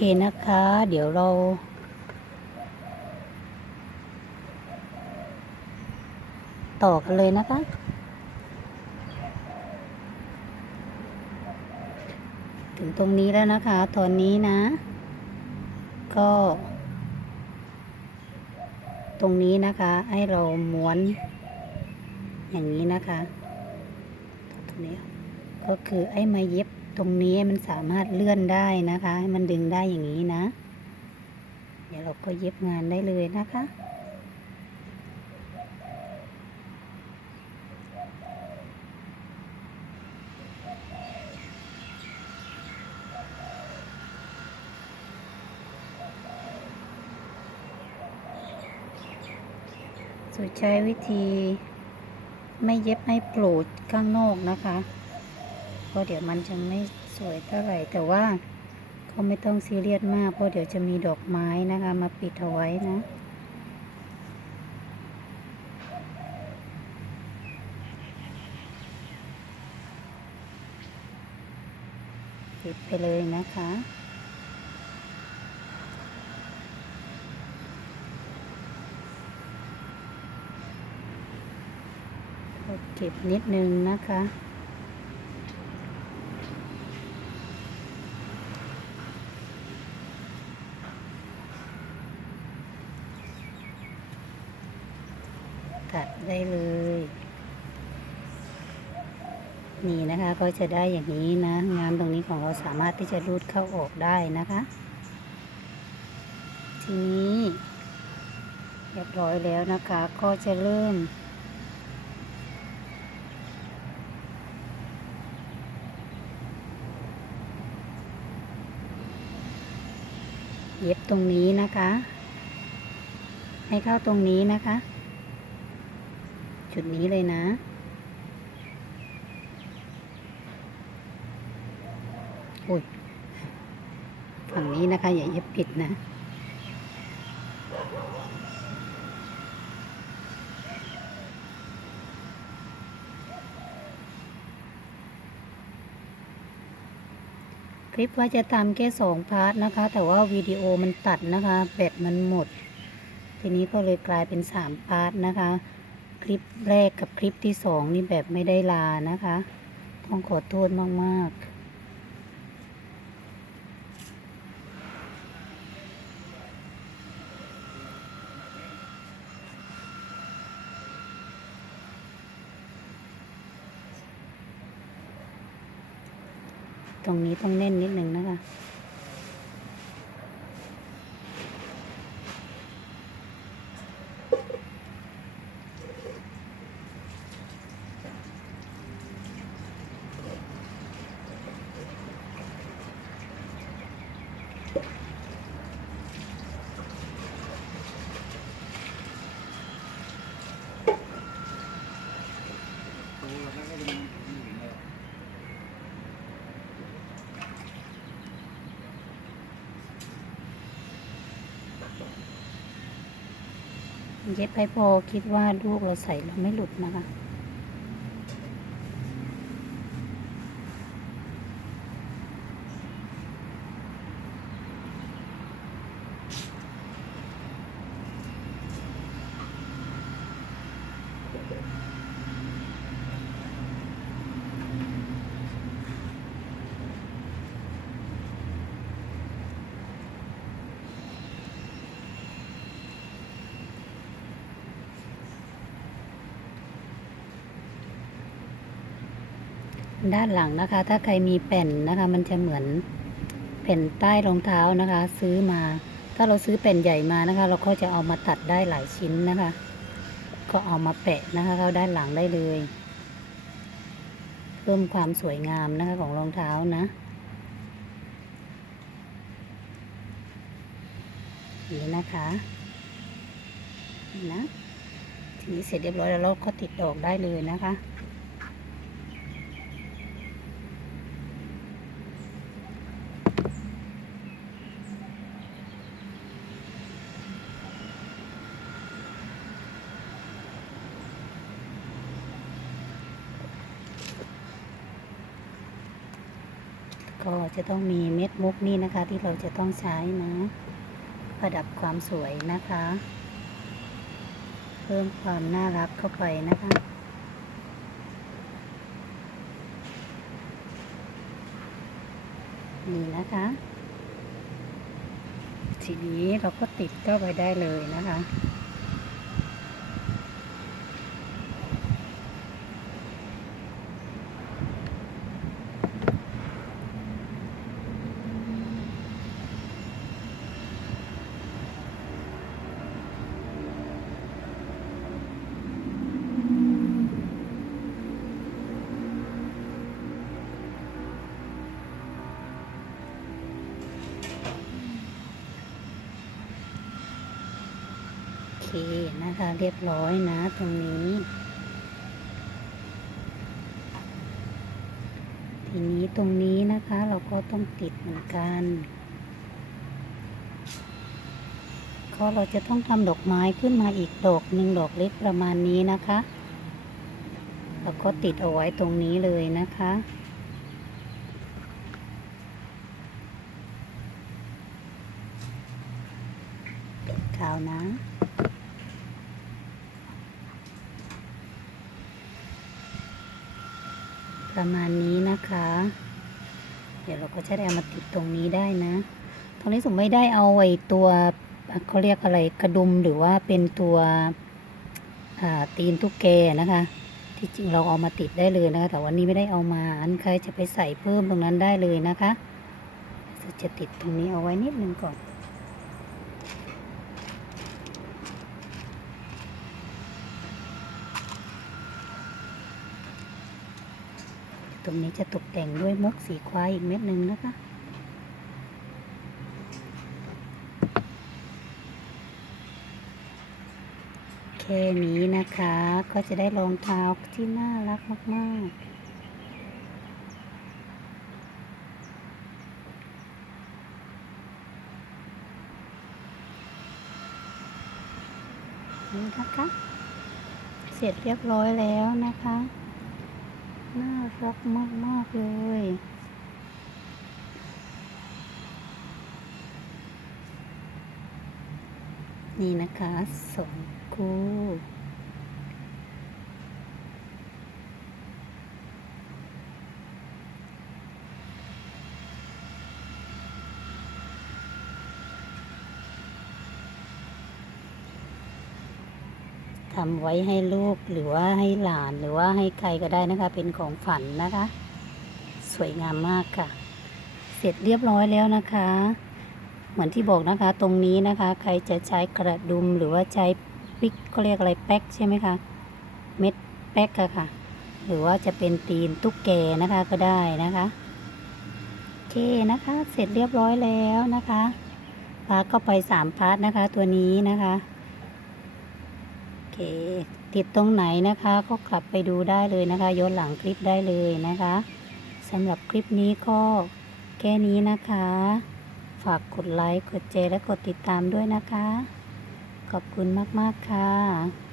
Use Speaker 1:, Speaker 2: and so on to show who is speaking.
Speaker 1: เคนะคะ เดี๋ยวเรา ต่อกันเลยนะคะ ถึงตรงนี้แล้วนะคะ ตอนนี้นะ ก็ ตรงนี้นะคะ ให้เราม้วน อย่างนี้นะคะ ตรงนี้ ก็คือไอ้มาเย็บ ตรงนี้มันสามารถเลื่อนได้นะคะให้มันดึงได้อย่างนี้นะ เดี๋ยวเราก็เย็บงานได้เลยนะคะสุดใช้วิธีไม่เย็บให้โปรดข้างนอกนะคะ เพราะเดี๋ยวมันจะไม่สวยเท่าไหร่ แต่ว่าก็ไม่ต้องซีเรียสมากเพราะเดี๋ยวจะมีดอกไม้นะคะ มาปิดเอาไว้นะปิดไปเลยนะคะเก็บนิดนึงนะคะ ได้เลย นี่นะคะก็จะได้อย่างนี้นะ งานตรงนี้ของเราสามารถที่จะรูดเข้าออกได้นะคะ ทีนี้เรียบร้อยแล้วนะคะ ก็จะเริ่มเย็บตรงนี้นะคะ ให้เข้าตรงนี้นะคะ จุดนี้เลยนะอุ้ย ฝั่งนี้นะคะ อย่าเย็บผิดนะคลิปว่าจะทำแค่สองพาร์ทนะคะ แต่ว่าวิดีโอมันตัดนะคะ แบตมันหมด ทีนี้ก็เลยกลายเป็นสามพาร์ทนะคะ คลิปแรกกับคลิปที่สองนี่แบบไม่ได้ลานะคะ ต้องขอโทษมากๆตรงนี้ต้องเน่นนิดหนึ่งนะคะ เย็บให้พอคิดว่าลูกเราใส่แล้วไม่หลุดนะคะ ด้านหลังนะคะ ถ้าใครมีแผ่นนะคะ มันจะเหมือนแผ่นใต้รองเท้านะคะ ซื้อมา ถ้าเราซื้อแผ่นใหญ่มานะคะ เราก็จะเอามาตัดได้หลายชิ้นนะคะ ก็เอามาแปะนะคะ เข้าด้านหลังได้เลย เพิ่มความสวยงามนะคะของรองเท้านะนี่นะคะนี่นะทีนี้เสร็จเรียบร้อยแล้วเราก็ติดดอกได้เลยนะคะ ก็ก็จะต้องมีเม็ดมุกนี่นะคะ ที่เราจะต้องใช้นะ ประดับความสวยนะคะ เพิ่มความน่ารักเข้าไปนะคะนี่นะคะทีนี้เราก็ติดเข้าไปได้เลยนะคะ เคนะคะ เรียบร้อยนะตรงนี้ ทีนี้ตรงนี้นะคะเราก็ต้องติดเหมือนกันก็เราจะต้องทำดอกไม้ขึ้นมาอีกดอกหนึ่งดอกเล็กประมาณนี้นะคะแล้วก็ติดเอาไว้ตรงนี้เลยนะคะปิดกาวนะ ประมาณนี้นะคะ เดี๋ยวเราก็จะได้เอามาติดตรงนี้ได้นะ ตรงนี้ผมไม่ได้เอาไอ้ตัวเขาเรียกอะไรกระดุมหรือว่าเป็นตัวตีนตุ๊กแกนะคะ ที่จริงเราเอามาติดได้เลยนะคะ แต่วันนี้ไม่ได้เอามาอันใครจะไปใส่เพิ่มตรงนั้นได้เลยนะคะจะติดตรงนี้เอาไว้นิดนึงก่อน ตรงนี้จะตกแต่งด้วยมกสีควายอีกเม็ดหนึ่งนะคะ แค่นี้นะคะก็จะได้รองเท้าที่น่ารักมากๆนี่นะคะ เสร็จเรียบร้อยแล้วนะคะ น่ารักมาก ๆ เลยนี่นะคะสองคู่ ทำไว้ให้ลูกหรือว่าให้หลานหรือว่าให้ใครก็ได้นะคะ เป็นของฝันนะคะ สวยงามมากค่ะ เสร็จเรียบร้อยแล้วนะคะ เหมือนที่บอกนะคะ ตรงนี้นะคะ ใครจะใช้กระดุมหรือว่าใช้ปิกก็เรียกอะไรแป๊กใช่ไหมคะเม็ดแป๊กอะค่ะ หรือว่าจะเป็นตีนตุ๊กแกนะคะก็ได้นะคะโอเคนะคะ เสร็จเรียบร้อยแล้วนะคะพาก็ไปสามพาร์ทนะคะ ตัวนี้นะคะ เคติดตรงไหนนะคะก็กลับไปดูได้เลยนะคะย้อนหลังคลิปได้เลยนะคะสำหรับคลิปนี้ก็แค่นี้นะคะ ฝากกดไลค์กดแชร์และกดติดตามด้วยนะคะ ขอบคุณมาก ๆ ค่ะ